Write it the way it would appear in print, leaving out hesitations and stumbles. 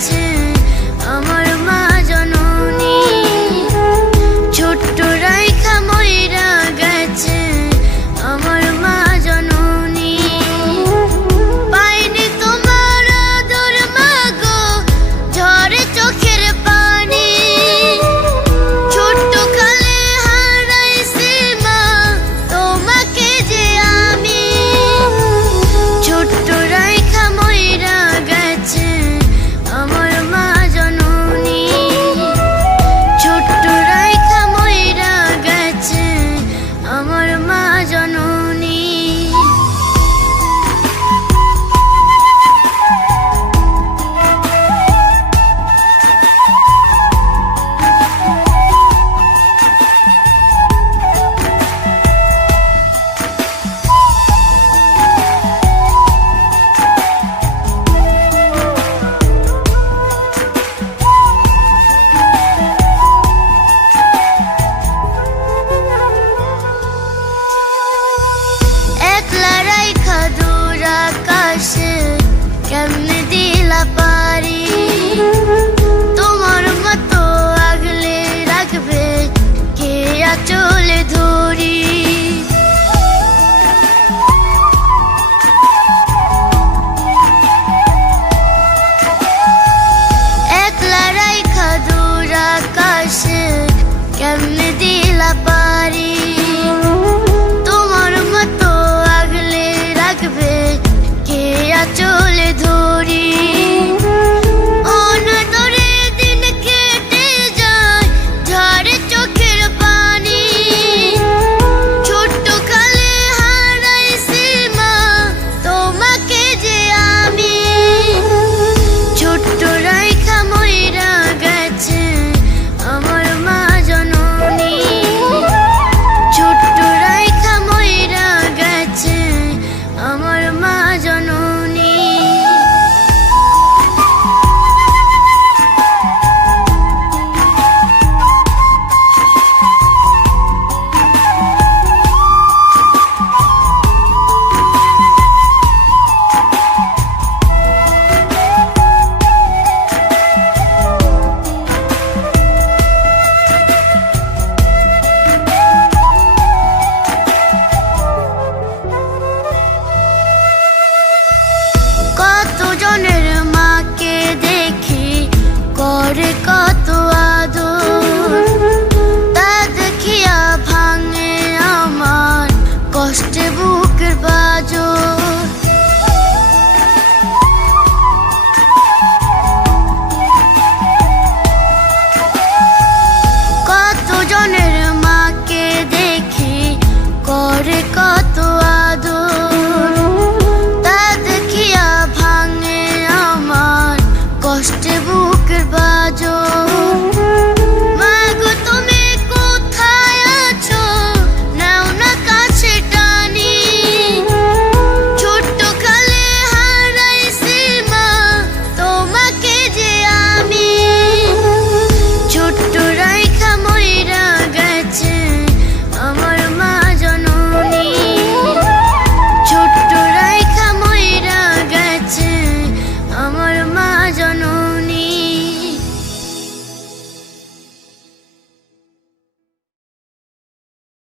গেছে আমার মা জননী, ছোট্ট রাইখা মইরা গেছে আমার মা জননী। পাইনি তোমার আদর মাগো, ঝরে চোখের পানি, ছোট্ট কালে হারাইছি মা তোমাকে যে আমি। ছোট্ট রাইখা মইরা গেছে আমার মা জননী, ছোট্ট রাইখা মইরা গেছে আমার মা জননী। একলা রাইখা দূর আকাশে কেমনে দিলা পারি, তোমার মতো আগলে রাখবে কে আঁচলে ধরে।